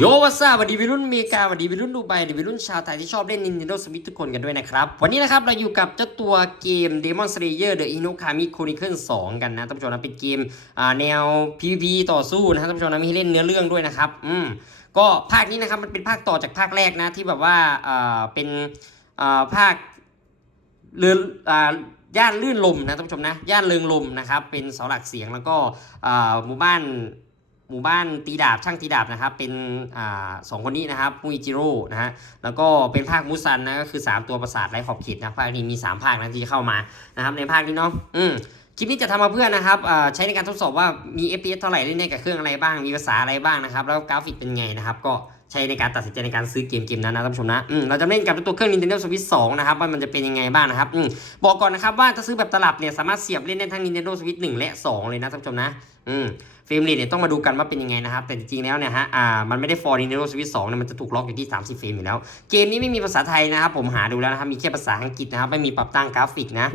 โยวัสสวัสดีวัยรุ่นอเมริกาสวัสดีวัยรุ่นดูไบสวัสดีวัยรุ่นชาวไทยที่ชอบเล่น Nintendo Switch ทุกคนกันด้วยนะครับ วันนี้นะครับ เราอยู่กับเจ้าตัวเกม Demon Slayer The Inokami Chronicle 2 กันนะท่านผู้ชมนะเป็นเกมแนว PVP ต่อสู้นะท่านผู้ชมนะมีให้เล่นเนื้อเรื่องด้วยนะครับอืมก็ภาคนี้นะครับมันเป็นภาคต่อจากภาคแรกนะที่แบบว่าอ่าเป็นอ่าภาคเรือนอ่าย่านลื่นลมนะท่านผู้ชมนะย่านเริงลมนะครับเป็นเสาหลักเสียงแล้วก็หมู่บ้าน หมู่บ้านตีดาบช่างตีดาบนะครับ เป็นอ่าสองคนนี้นะครับมุยจิโร่นะฮะแล้วก็เป็นภาคมุซันนะก็คือ 3 ตัวประสาทไร้ขอบเขตนะภาคนี้มี 3 ภาคนะที่เข้ามานะครับในภาคนี้เนาะอืมคลิปนี้จะทำมาเพื่อนะครับใช้ในการทดสอบว่ามี FPS เท่าไหร่เล่นได้กับเครื่องอะไรบ้าง มีภาษาอะไรบ้างนะครับ แล้วกราฟิกเป็นไงนะครับ ก็ใช้ในการตัดสินใจในการซื้อเกมเกมนั้นนะท่านผู้ชมนะมเราจะเล่นกับตัวเครื่อง Nintendo Switch 2 นะครับ ว่ามันจะเป็นยังไงบ้างนะครับอบอกก่อนนะครับว่าถ้าซื้อแบบตลับเนี่ยสามารถเสียบเล่นได้ทั้ง Nintendo Switch 1 และ 2 เลยนะท่านผู้ชมนะอืม รมเรทเนี่ยต้องมาดูกันว่าเป็นยังไงนะครับแต่จริงๆแล้วเนี่ยฮะอ่ามันไม่ได้ for Nintendo Switch 2เนี่ยมันจะถูกล็อกอยู่ที่ 30เฟรมอยู่แล้ว เกมนี้ไม่มีภาษาไทยนะครับผมหาดูแล้วนะครับมีแค่ภาษาอังกฤษนะครับไม่มีปรับตั้งกราฟิกนะ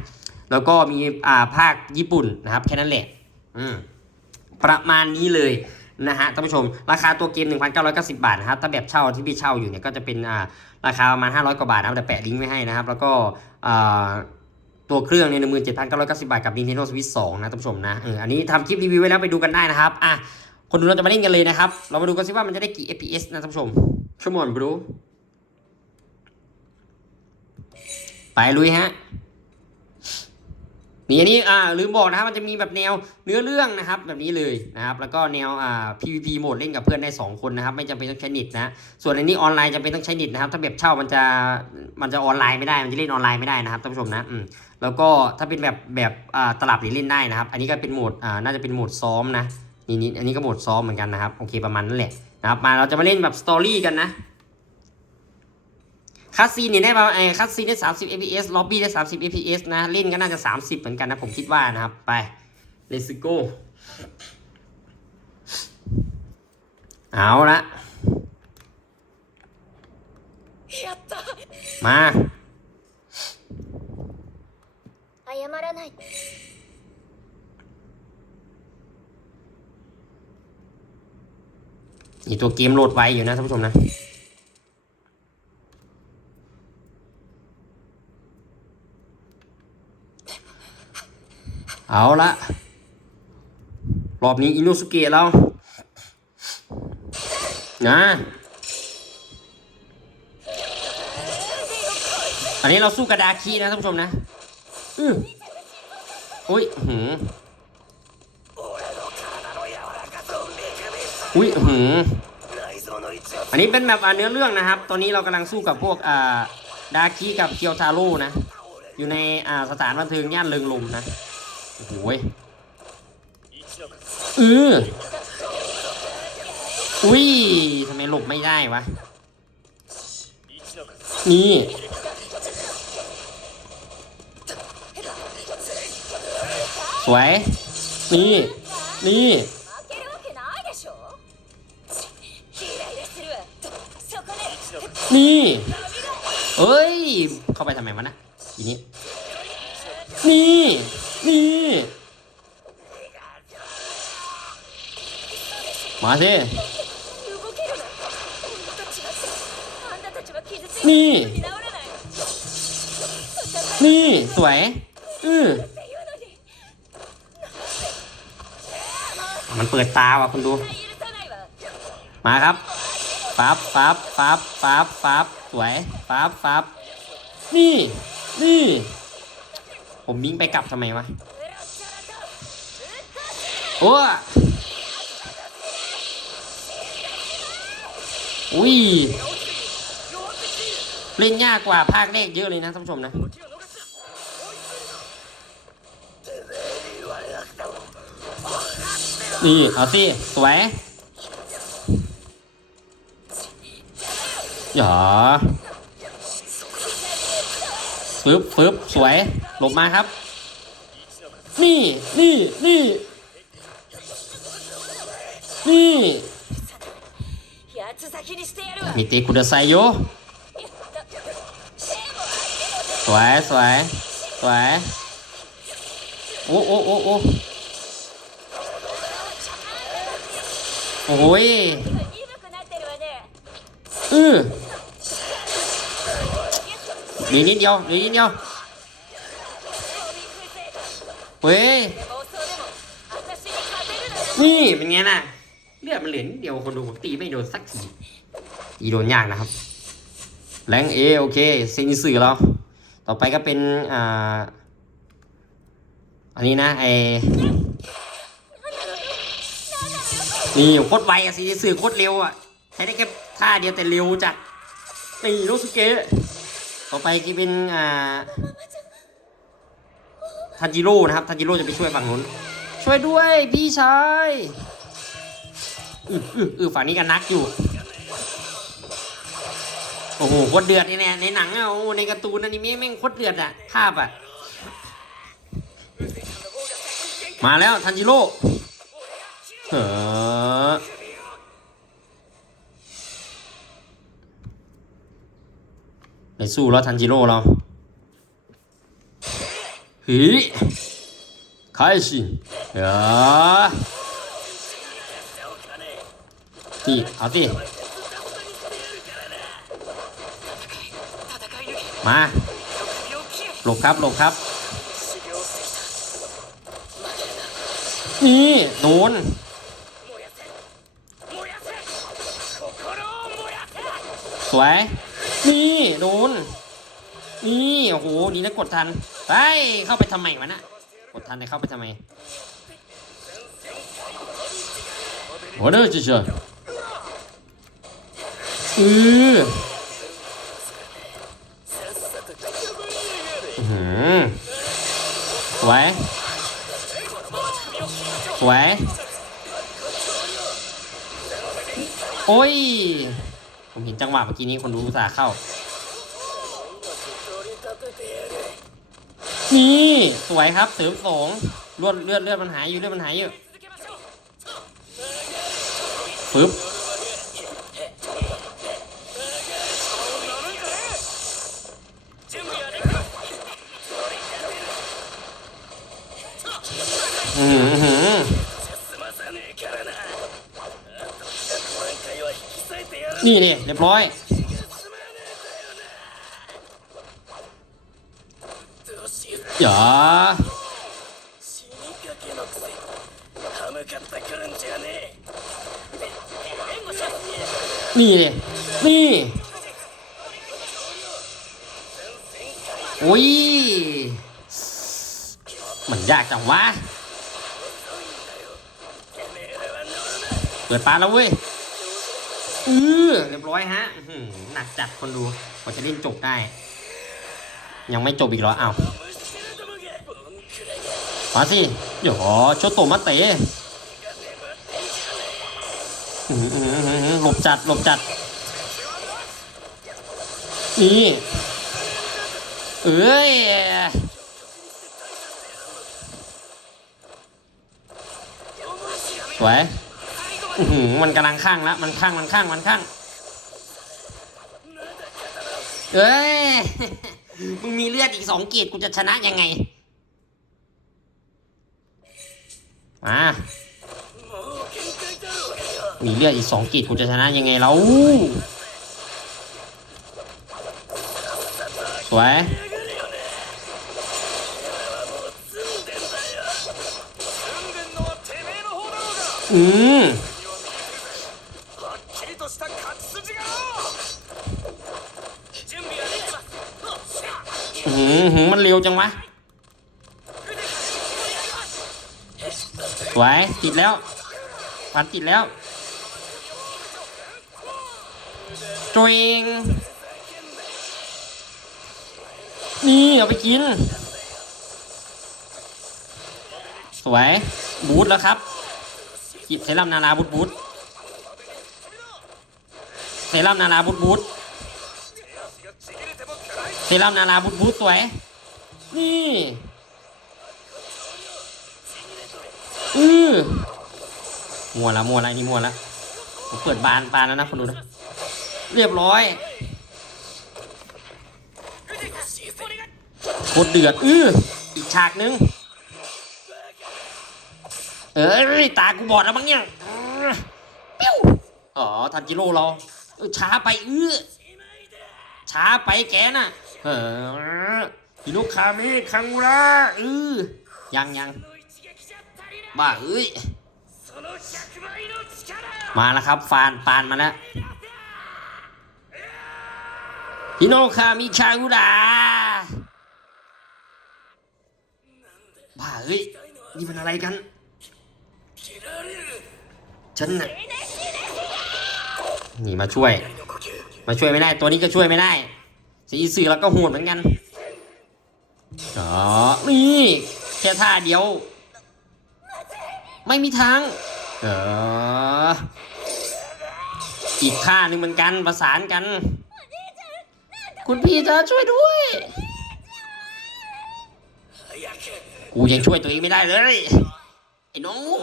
แล้วก็มีอ่าภาคญี่ปุ่นนะครับแค่นั้นแหละอืมประมาณนี้เลยนะฮะท่านผู้ชม ราคาตัวเกม 1,990 บาทนะครับถ้าแบบเช่าที่พี่เช่าอยู่เนี่ยก็จะเป็นอ่าราคาประมาณ 500 กว่าบาทนะครับแต่แปะลิงก์ไว้ให้นะครับ แล้วก็อ่า ตัวเครื่องเนี่ย17,990บาทกับ Nintendo Switch 2นะท่านผู้ชมนะเอออันนี้ทำคลิปรีวิวไว้แล้วไปดูกันได้นะครับอะคนดูเราจะมาเล่นกันเลยนะครับ เรามาดูกันซิว่ามันจะได้กี่ FPS นะท่านผู้ชมชั่วโมงบรูไปลุยฮะ นี่อันนี้อ่าลืมบอกนะครับมันจะมีแบบแนวเนื้อเรื่องนะครับแบบนี้เลยนะครับแล้วก็แนวอ่า PVP โหมดเล่นกับเพื่อนได้ 2 คนนะครับไม่จำเป็นต้องใช้เน็ตนะส่วนอันนี้ออนไลน์จำเป็นต้องใช้เน็ตนะครับถ้าแบบเช่ามันจะมันจะออนไลน์ไม่ได้มันจะเล่นออนไลน์ไม่ได้นะครับท่านผู้ชมนะอืมแล้วก็ถ้าเป็นแบบแบบอ่าตลับนี่เล่นได้นะครับ อันนี้ก็เป็นโหมดอ่าน่าจะเป็นโหมดซ้อมนะนี่นี่อันนี้ก็โหมดซ้อมเหมือนกันนะครับโอเคประมาณนั้นแหละนะครับมาเราจะมาเล่นแบบสตอรี่กันนะ คัสซีเนี่ยได้ประมาณคัสซีได้ 30 fps ล็อบบี้ได้ 30 fps นะ เล่นก็น่าจะ 30 เหมือนกันนะ ผมคิดว่านะครับ ไปเลสโกเอาละมาอีตัวเกมโหลดไวอยู่นะท่านผู้ชมนะ เอาละรอบนี้อินุสุเกะเรานะอันนี้เราสู้กับดาคีนะท่านผู้ชมนะอืออุ้ยหืมอุ้ยหืมอันนี้เป็นแบบอ่าเนื้อเรื่องนะครับ ตอนนี้เรากำลังสู้กับพวกอ่าดาคีกับเคียวทาโร่นะ อยู่ในอ่าสถานบันเทิงย่านเริงลมนะ โอ้โหเอออุ้ยทำไมหลบไม่ได้วะ นี่สวย นี่ นี่ นี่เอ้ย เข้าไปทำไมวะนะทีนี้ นี่ นี่ มาสิ นี่ นี่ สวย อือมันเปิดตาว่ะคุณดู มาครับปับปับปับปับปับสวยปับปับนี่ นี่ ผมวิ่งไปกลับทำไมวะ โอ้อุ้ย เล่นยากกว่าภาคแรกเยอะเลยนะท่านผู้ชมนะ นี่เอาสิ สวยอย่า ฟึบฟึบสวย หลบมาครับ นี่นี่นี่นี่มีตีกุดไซโยสวยสวยสวยโอ้โอ้โอ้โอ้โอ้ยอือ เหลืนิดเดียวเหลืนิดเดียวเฮ้ยนี่เป็นไงน่ะเลือดมันเหลือนิดเดียวคนดูผมตีไม่โดนสักทีตีโดนยากนะครับแรงเอโอเคเซนิสือเราต่อไปก็เป็นอ่าอันนี้นะไอนี่โคตรไวอะซีนิสือโคตรเร็วอะใช้ได้แค่ท่าเดียวแต่เร็วจัดนี่รู้สึกเก๋ ต่อไปก็เป็นอ่าทันจิโร่นะครับทันจิโร่จะไปช่วยฝั่งนู้น ช่วยด้วยพี่ชายอืออืออือฝั่งนี้กันนักอยู่ โอ้โหโคตรเดือดนี่แน่ในหนังอะโอ้ในการ์ตูนอนิเมะแม่งโคตรเดือดอะภาพอะมาแล้วทันจิโร่เออ ไปสู้แล้วทันจิโร่เราฮี開始いやーนี่เอาสิ มา หลบครับ หลบครับ นี่ โดน สวย นี่โดน นี่โอ้โหนี่นะกดทันไปเข้าไปทำไมวะนะกดทันแต่เข้าไปทำไมโอ้เด้อเฉยๆอืออื้อหือสวยสวยโอ้ย ผมเห็นจังหวะเมื่อกี้นี้คนดูอุตส่าเข้า นี่สวยครับเสริมสองเลือดเลือดเลือดมันหายอยู่เลือดมันหายอยู่ปึ๊บ นี่นี่เรียบร้อยอย่านี่เลยนี่โอ้ยมันยากจังวะ เปิดตาแล้วเว้ย เออเรียบร้อยฮะหนักจัดคนดูกว่าจะเล่นจบได้ ยังไม่จบอีกเหรออ้าวมาสิเดี๋ยวชดโตมาเตะหลบจัดหลบจัด นี่เอ้ยสวย มันกำลังข้างแล้วมันข้างมันข้างมันข้างเอ้ยมึงมีเลือดอีกสองกีดกูจะชนะยังไงมามีเลือดอีกสองกีดกูจะชนะยังไงเราสวยอืมืมันเร็วจังวะสวยติดแล้วฟันติดแล้วตัวเองนี่เอาไปกิน สวยบูทแล้วครับจิบเซรั่มนาลาบูทบูทเซรั่มนาลาบูทบูท เซรั่มนาราบูทบูทสวย นี่อือมัวละมัวละนี่มัวละผมเปิดบานบานแล้วนะคนดูนะ เรียบร้อยโคตรเดือดอื้ออีกฉากนึง เอ้ยตากูบอดแล้วมั้งเนี่ยปิ้วอ๋อทันจิโร่เราเอช้าไปเออช้าไปแกน่ะ เออฮินุคาเมะคังระเออยังยังบ้าเอ้ย มาแล้วครับฟานปานมาแล้วฮิโนคามิชาอุดาบ้าเอ้ย นี่เป็นอะไรกัน ฉันน่ะนี่มาช่วย มาช่วยไม่ได้ ตัวนี้ก็ช่วยไม่ได้ สีสื่อแล้วก็โหดเหมือนกันอ๋อนี่แค่ท่าเดียว ไม่มีทางเอออีกท่าหนึ่งเหมือนกันประสานกัน คุณพี่จะช่วยด้วย กูยังช่วยตัวเองไม่ได้เลย ไอ้น้อง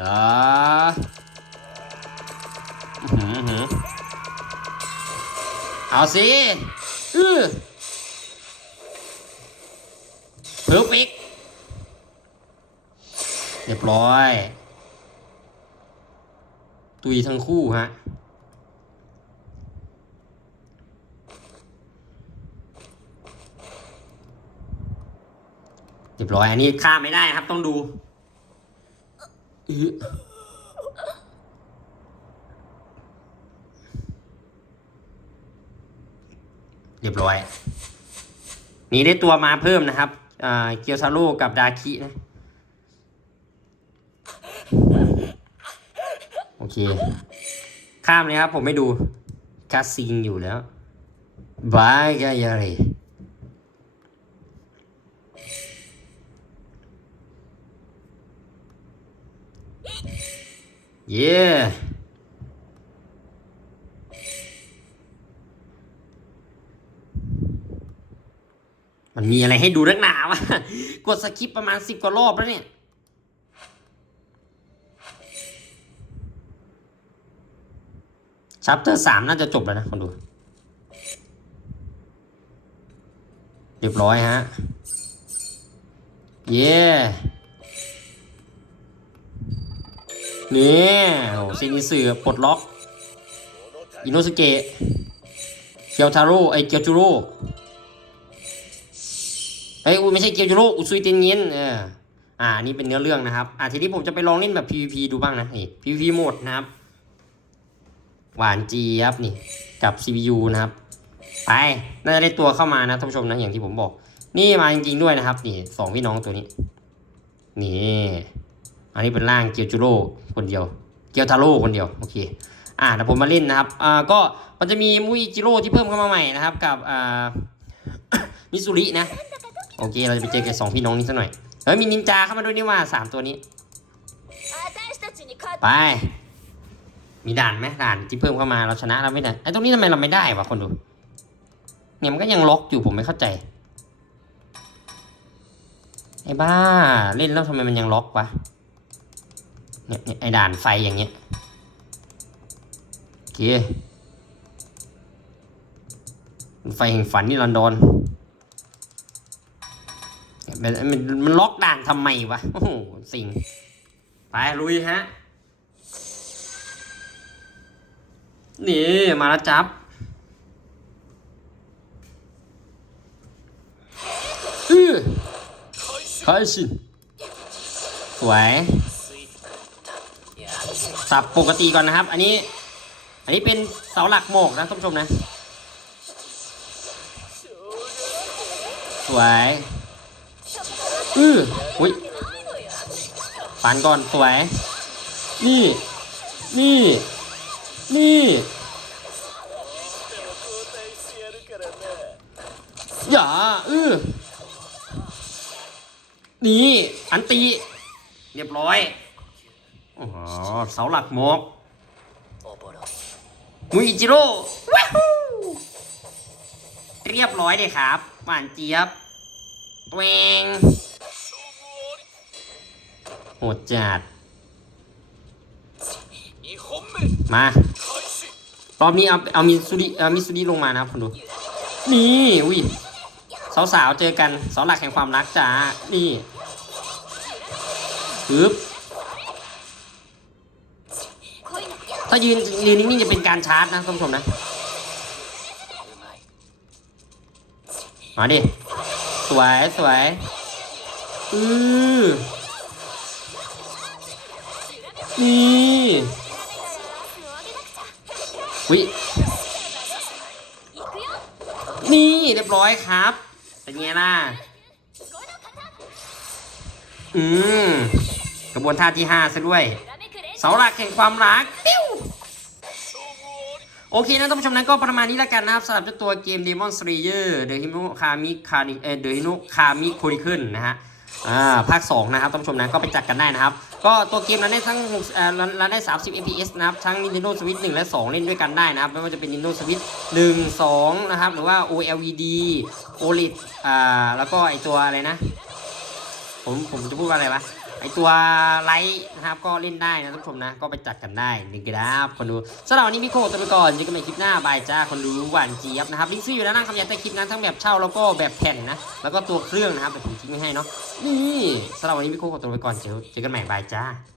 อ่าอื้อหืออื้ออเอาสิ อือเพอร์เฟกเรียบร้อย ตุยทั้งคู่ฮะเรียบร้อย อันนี้ข้ามไม่ได้ครับ ต้องดูอื้อ เรียบร้อย นี่ได้ตัวมาเพิ่มนะครับเกียวซาโร่กับดาคินะโอเค ข้ามเลยครับผมไม่ดูคาซิงอยู่แล้วบายกายาเรเย้ มันมีอะไรให้ดูนักหนาวะ กดสคิปประมาณสิบกว่ารอบแล้วเนี่ย ชัปเตอร์สามน่าจะจบแล้วนะคนดู เรียบร้อยฮะ เย้นี่โอ้ซินิสือปลดล็อก อินโนสเกะเกียวทาโร่ไอเกียวจูโร่ เอ้ยอุ๊ยไม่ใช่เกียวจูโร่อุซุยเตนเย็นเอออ่านี่เป็นเนื้อเรื่องนะครับ อ่าทีนี้ผมจะไปลองเล่นแบบ PVP ดูบ้างนะนี่ PVP โหมดนะครับ หวานจียบนี่ กับ CPU นะครับ ไป น่าจะได้ตัวเข้ามานะท่านผู้ชมนะอย่างที่ผมบอก นี่มาจริงๆด้วยนะครับ นี่สองพี่น้องตัวนี้ นี่ อันนี้เป็นร่างเกียวจูโร่คนเดียว เกียวทาโร่คนเดียว โอเค อ่าเดี๋ยวผมมาเล่นนะครับ อ่าก็มันจะมีมุยจิโร่ที่เพิ่มเข้ามาใหม่นะครับ กับอ่ามิสุรินะ โอเค เราจะไปเจอกับสองพี่น้องนี้สักหน่อย เฮ้ย มีนินจาเข้ามาด้วยนี่ว่าสามตัวนี้ ไป มีด่านไหมด่านที่เพิ่มเข้ามา เราชนะเราไม่ได้ ไอ้ตรงนี้ทำไมเราไม่ได้วะคนดู เนี่ยมันก็ยังล็อกอยู่ผมไม่เข้าใจ ไอ้บ้า เล่นแล้วทำไมมันยังล็อกวะ เนี่ยไอ้ด่านไฟอย่างเงี้ยโอเคไฟแห่งฝันนี่ลอนดอน มันมันมันล็อกด่านทำไมวะ โอ้โห สิ่ง ไปลุยฮะ นี่ มาแล้วจับ อือคอยชินสวยสับปกติก่อนนะครับ อันนี้ อันนี้เป็นเสาหลักโหมกนะท่านผู้ชมนะ สวย อืออุ้ยปานก่อนสวย นี่ นี่ นี่อย่าอือนี่อันตี เรียบร้อยอ๋อเสาหลักหมกมุยจิโร่เรียบร้อยเลยครับหวานเจี๊ยบแวง หดจัดมา รอบนี้เอาเอามิสุริเอามิสุริลงมานะครับคุณดู นี่อุ้ยสาวๆเจอกันสาวหลักแห่งความรักจ้า นี่ปึ๊บถ้ายืนยืนนี่งๆจะเป็นการชาร์จนะท่านผู้ชมนะ มาดิ สวยสวยอือ นี่วินี่เรียบร้อยครับ เป็นไงล่ะ อืมกระบวนท่าที่ห้าซะด้วย เสาหลักแห่งความรักปิ้วโอเคนะท่านผู้ชมนั้นก็ประมาณนี้แล้วกันนะครับสำหรับตัวเกม Demon Slayer The Hino Kami Kani เอ่อ The Hino Kami Chronicle นะฮะ อ่า ภาค 2 นะครับท่านผู้ชมนะก็ไปจัดกันได้นะครับ ก็ตัวเกมนั้นได้ทั้ง6เอ่อรันได้ 30 fps นะครับ ทั้ง Nintendo Switch 1 และ 2 เล่นด้วยกันได้นะครับ ไม่ว่าจะเป็น Nintendo Switch 1 2 นะครับ หรือว่า OLED OLED อ่า แล้วก็ไอตัวอะไรนะ ผม ผมจะพูดว่าอะไรวะ ไอตัวไลท์นะครับก็เล่นได้นะท่านผู้ชมนะ ก็ไปจัดกันได้หนึ่งกราบคนดูสำหรับวันนี้พี่โคตัวไปก่อนเจอกันใหม่คลิปหน้าบายจ้าคนดูหวานเจี๊ยบนะครับลิงก์ซื้ออยู่แล้วนะคำยันใต้คลิปนะทั้งแบบเช่าแล้วก็แบบแผ่นนะแล้วก็ตัวเครื่องนะครับแต่ผมทิ้งไม่ให้เนาะนี่สำหรับวันนี้พี่โคตัวไปก่อนเจอเจอกันใหม่บายจ้า